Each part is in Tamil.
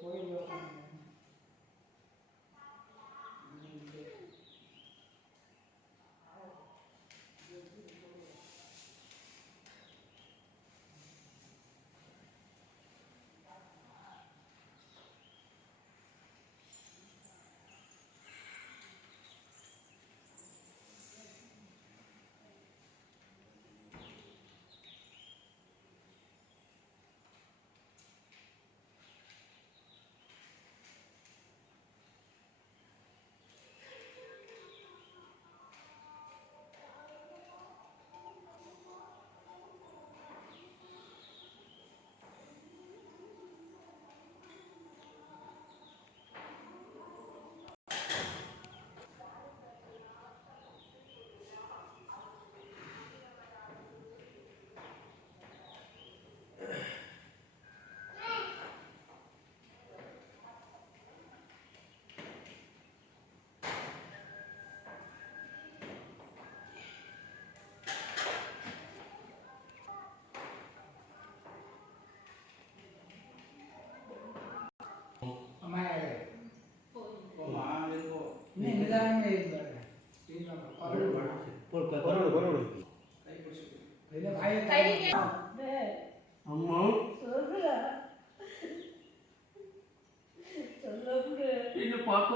கோயில்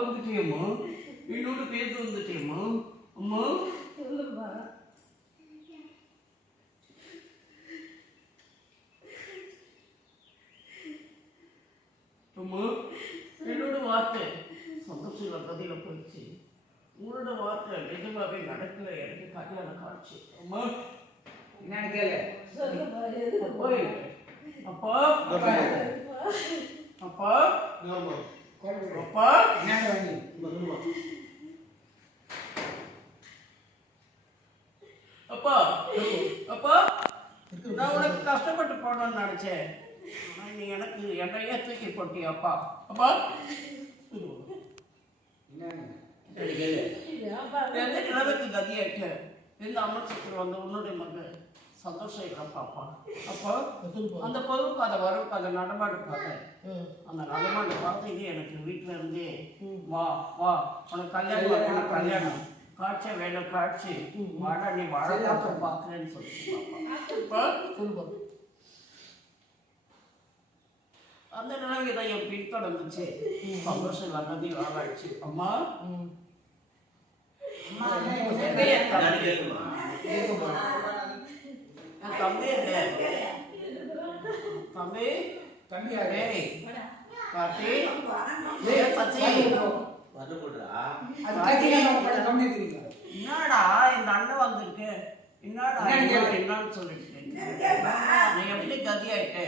வந்துட்டியம்மா என்னோட பேச வந்துட்டியம்மா அம்மா. அம்மா என்னோட வார்த்தை சந்தோஷம் கதையில போயிடுச்சு. உங்களோட வார்த்தை நிஜமாவே நடக்கல. எனக்கு கல்யாண காட்சி. அம்மா. என்னன்னு கேளு. அப்பா. அப்பா. அப்பா. அப்பா. அப்பா. நான் உனக்கு கஷ்டப்பட்டு போடணும்னு நினைச்சேன். நீ எனக்கு என்னையே தூக்கி போட்டி அப்பா? அப்பா. கிழமைக்கு கதியாயிட்டு? இந்த அமைச்சர் வந்து உன்னுடைய மகன் சந்தோஷம் இல்லப்பா அப்பா அந்த பொருள் கதை வரும் கதை நடமாடு கதை அந்த நடமாடு பார்த்தீங்க எனக்கு வீட்டுல இருந்தே வா வா உனக்கு கல்யாணம் வரணும் கல்யாணம். காட்சி வேணும் காட்சி. வாடா நீ வாழ பார்க்க பார்க்குறேன்னு சொல்லிட்டு அந்த நிலைமை தான் என் பின்தொடர்ந்துச்சு. சந்தோஷம் வந்தது ஆளாயிடுச்சு அம்மா? என் தம்பி? தம்பி? தம்பி என்னடா இந்த அண்ணன் வந்திருக்கு. என்னடா என்னன்னு சொல்லிட்டு. எப்படி கதியாயிட்டு?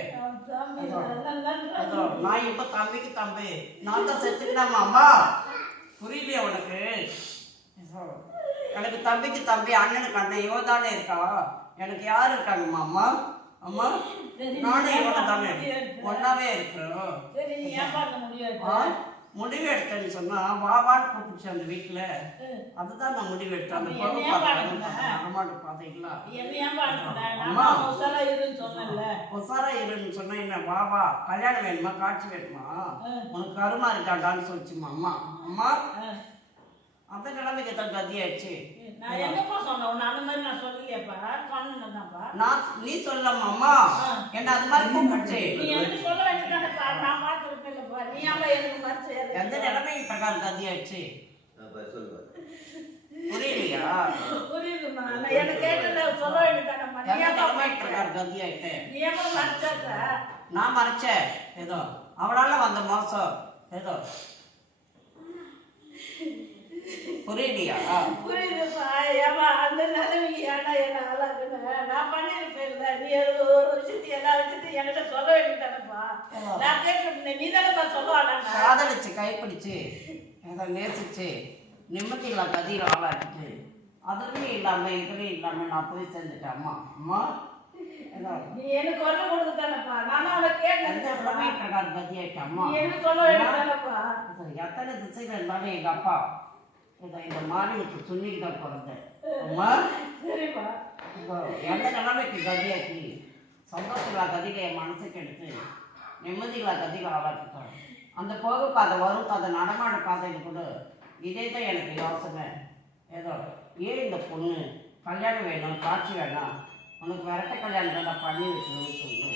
நான் இப்ப தம்பிக்கு தம்பி. நான் தான் செத்துக்கிட்டாமா அம்மா புரியலையா உனக்கு? எனக்கு தம்பிக்கு தம்பி அண்ணனுக்கு அண்ணன் இவ தானே இருக்கா? எனக்கு யார் இருக்காங்கம்மா அம்மா அம்மா நானும் இவனை தானே ஒன்னாவே இருக்கிறோம். முடிவு எடுத்தேன்னு சொன்னா வா வான்னு கூப்பிடுச்சு அந்த வீட்டுல அதுதான் நான் முடிவு எடுத்தேன். அந்த பொண்ணு அம்மாட்டு பாத்தீங்களா உசாரா இருன்னு சொன்னா என்ன வா வா. கல்யாணம் வேணுமா? காட்சி வேணுமா? உனக்கு கருமா இருக்காண்டான்னு சொல்லிச்சுமா அம்மா. அம்மா. அந்த நிலைமைக்கு தான் கதியாயிடுச்சு நான் என்னப்பா சொன்னேன்? உன்னை அந்த மாதிரி நான் சொல்லலையேப்பா. சொன்னேன்தான்ப்பா நான் நீ சொல்லம்மா அம்மா. என்ன அது மாதிரி கூப்பிடுச்சு நீ எனக்கு சொல்ல வேண்டியதானப்பா நான் பார்த்துருப்பேன்லப்பா. நீ ஏன் எனக்கு மறைச்சு எந்த நிலைமை பிரகாரம் கதியாயிடுச்சு புரியலையா? புரியுதுமா நான் எனக்கு கேட்டதை சொல்ல வேண்டியதானப்பா நீ எந்த? பிரகாரம் கதியாயிட்டு நீ ஏப்பா மறைச்சாச்ச நான் மறைச்சேன் ஏதோ அவளால வந்த மோசம். ஏதோ. புரியலையா புரியுதுப்பா. அந்த நிலைமைக்கு ஏன்டா என்ன ஆளாக்குன? நான் பண்ணிருப்பேன்ல நீ அது ஒரு விஷயத்தை எல்லா விஷயத்தையும் என்கிட்ட சொல்ல வேண்டியதானப்பா நான் கேட்டிருந்தேன் நீ தானப்பா சொல்லுவாடாங்க காதலிச்சு கைப்பிடிச்சு ஏதோ நேசிச்சு நிம்மதியில்லா கதியில் ஆளாக்கிட்டு அதுலேயும் இல்லாமல் இதுலேயும் இல்லாமல் நான் போய் சேர்ந்துட்டேன். அம்மா அம்மா. நீ எனக்கு சொல்ல கொடுத்தானப்பா நானும் அவளை கேட்டேன். பிரகாரம் கதியாயிட்டு அம்மா எனக்கு சொல்ல வேண்டியதானப்பா அது எத்தனை திசையில் இருந்தாலும் எங்கள் அப்பா இதை இந்த மாநிலத்து சுன்னிக்கு தான் பிறந்தேன் அம்மா? சரிப்பா இப்போ எந்த நிலைமைக்கு கதியாக்கி? சந்தோஷங்களா கதிக என் மனசுக்கு எடுத்து நிம்மதிகளா கதிக ஆளாக்கிட்டான் அந்த போக பாதை வரும் பாதை நடமாட பாதையில் கூட இதே தான் எனக்கு யோசனை. ஏதோ ஏன் இந்த பொண்ணு கல்யாணம் வேணும் காட்சி வேணாம்? உனக்கு விரட்ட கல்யாணம் தாண்டா பண்ணி வைக்கணும்னு சொல்லு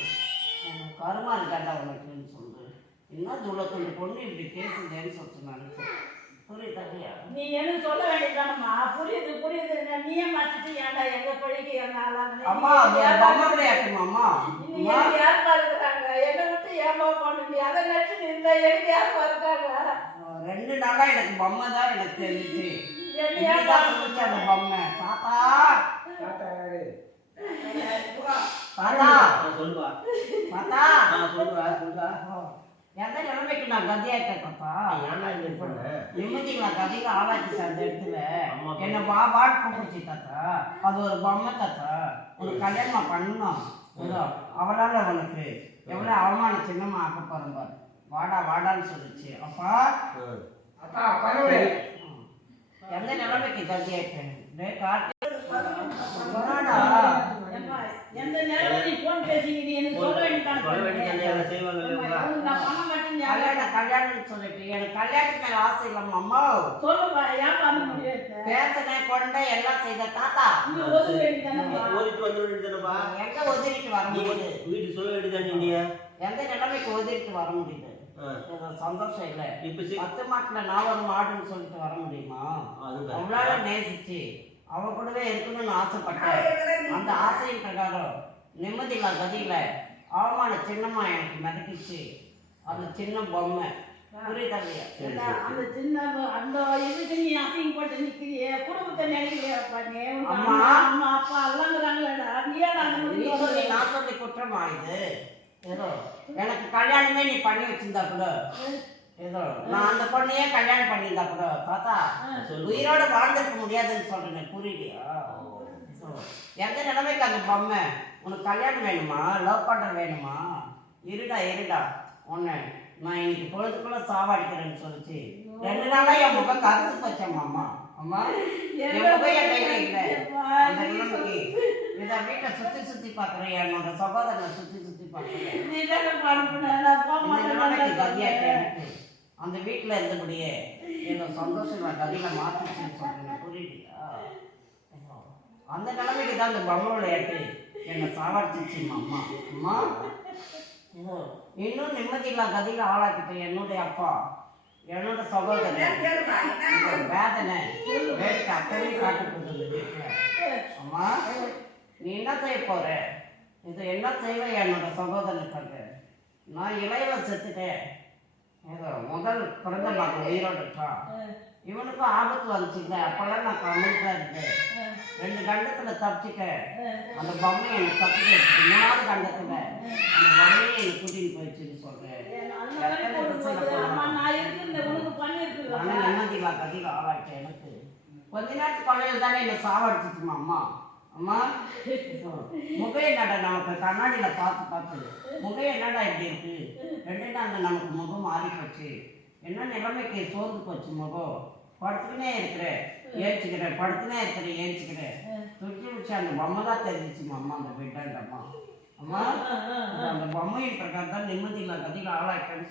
கருமாறு தாண்டா உனக்குன்னு சொல்லு. என்ன தூரத்துல பொண்ணு இப்படி பேசுதேன்னு சொல்லிட்டு நினைச்சேன் நீ எனக்கு சொல்ல வேண்டியதானம்மா புரியுது புரியுது. நீயே மாத்திட்டு ஏன்டா எங்க பழிக்கு என்ன ஆளாங்க அம்மா அம்மா எனக்கு யார் பாருக்குறாங்க என்னை விட்டு ஏமா பண்ணு நீ அதை நினைச்சு இருந்தா எனக்கு யார் பாருக்காங்க ரெண்டு நாளா எனக்கு பொம்மை தான் எனக்கு சொல்லுச்சு அந்த பொம்மை. யாரு? தாத்தா சொல்லுவா தாத்தா சொல்லுவா சொல்லுவா எந்த நிலைமைக்கு நான் இப்படி பண்ண? நிம்மதிக்கு நான் கதிக்கு ஆளாக்கி அந்த இடத்துல. என்ன வா வாட் கூப்பிடுச்சு தாத்தா. அது ஒரு பொம்மை தாத்தா. உனக்கு கல்யாணம் பண்ணணும். அவளால உனக்கு எவ்வளவு அவமானம் சின்னமா ஆக்க போறேன் பாரு. வாடா வாடான்னு சொல்லுச்சு. அப்பா. அத்தா பரவாயில்ல. எந்த நிலைமைக்கு வாடா. ஏம்மா, எந்த நேரம் நீ போன் பேசி நீ எனக்கு சொல்ல வேண்டியதானே சொல்ல வேண்டியது அதை செய்வாங்க இல்லையா? நான் பண்ண மாட்டேன் கல்யாணம் கல்யாணம்னு சொல்லிட்டு எனக்கு கல்யாணத்துக்கு மேல ஆசை இல்லம்மா அம்மா சொல்லுப்பா ஏன் பண்ண முடியாது பேசினேன் கொண்ட எல்லாம் செய்த தாத்தா. நீ ஒதுக்க வேண்டியதானப்பா? எங்க ஒதுக்கிட்டு வர நீ முடியுது? வீட்டுக்கு சொல்ல வேண்டியதானே? எந்த நிலைமைக்கு ஒதுக்கிட்டு வர முடியுது? சந்தோஷம் இல்லை. இப்ப பத்து மாட்டுல நான் ஒரு மாடுன்னு சொல்லிட்டு வர முடியுமா. அவளால நேசிச்சு. அவ கூடவே இருக்கணும்னு ஆசைப்பட்டேன் அந்த ஆசையின் பிரகாரம் நிம்மதியில கதியில அவமான சின்னம்மா எனக்கு மிதக்கிச்சு. அந்த சின்ன பொம்மை. அந்த சின்ன அந்த இதுக்கு நீ அசிங்கப்பட்டு நிக்கிறியே. குடும்பத்தை நினைக்கலையாப்பா நீ அம்மா. அம்மா. அப்பா எல்லாங்கிறாங்களேடா நீ ஏடா அந்த நீ மாதிரி சொல்லி சொல்ற? நான் சொல்லி குற்றமா இது? ஏதோ. எனக்கு கல்யாணமே நீ பண்ணி வச்சிருந்தா கூட. ஏதோ நான் அந்த பொண்ணையே கல்யாணம் பண்ணியிருந்தா கூட சொல்லு. உயிரோட வாழ்ந்திருக்க முடியாதுன்னு சொல்றேன் புரியலையா? எந்த நிலைமைக்கு அந்த பொம்மை? உனக்கு கல்யாணம் வேணுமா? லவ் பண்ற வேணுமா? இருடா இருடா. உன்னை நான் இன்னைக்கு பொழுதுக்குள்ள சாவாடிக்கிறேன்னு சொல்லிச்சு. ரெண்டு நாளா என் முகம் கருத்து போச்சேம்மா அம்மா அம்மா என் முகம் என் கையில இல்லை. அந்த நிலைமைக்கு இதை வீட்டை சுத்தி சுத்தி பாக்குறேன் என்னோட சகோதரனை சுத்தி சுத்தி பாக்குறேன் நீ தானே அனுப்புன, நான் போக இந்த மாட்டேன், நிலைமைக்கு நான் கதியாக்க சொல்றேன். எனக்கு அந்த வீட்டுல இருந்தபடியே ஏதோ சந்தோஷமா கதியில மாத்திச்சுன்னு சொல்றேன் புரியுதுயா அந்த நிலைமைக்கு தான் அந்த பொம்மை விளையாட்டு என்னை சாவடிச்சிச்சுமா அம்மா. அம்மா இன்னும் நிம்மதியில்லா கதியில ஆளாக்கிட்டேன் என்னுடைய அப்பா என்னோட சகோதரன். வேதனை. வேடிக்கை அத்தனையும் காட்டு கொடுத்தது அம்மா நீ என்ன செய்ய போற? இது என்ன செய்வ என்னோட சகோதரனுக்காக நான் இளையவன் செத்துட்டேன். முதல் பிறந்த மகன் உயிரோடு இவனுக்கும் ஆபத்து வந்துச்சுங்க. அப்பெல்லாம் நான் கம்மிட்டா இருந்தேன். ரெண்டு கண்டத்துல தப்பிச்சிட்டேன். அந்த பொம்மை எனக்கு தப்பிக்க மூணாவது கண்டத்துல அந்த பொம்மையை எனக்கு கூட்டிட்டு போயிடுச்சுன்னு சொல்றேன். நிம்மதியில்லா கதியில் ஆளாயிட்டேன் எனக்கு. கொஞ்ச நேரத்து கொள்ளையில் தானே என்னை சாவடிச்சிச்சுமா அம்மா? அம்மா முகம் என்னடா நமக்கு கண்ணாடியில பார்த்து பார்த்து. முகம் என்னடா இப்படி இருக்கு? ரெண்டு நாள் நமக்கு முகம் மாறி போச்சு. என்ன நிலைமைக்கு சோர்ந்து போச்சு முகம்? படுத்துக்கினே இருக்கிறேன் ஏச்சிக்கிறேன் படுத்துனே இருக்கிறேன் ஏச்சிக்கிறேன் துடிச்சு வச்சு அந்த பொம்மை தான் தெரிஞ்சிச்சுமா அம்மா அந்த வீட்டாண்ட அம்மா. அம்மா அந்த பொம்மையின் பிரகாரம் தான் நிம்மதியில்லா கதியில் ஆளாயிட்டேன்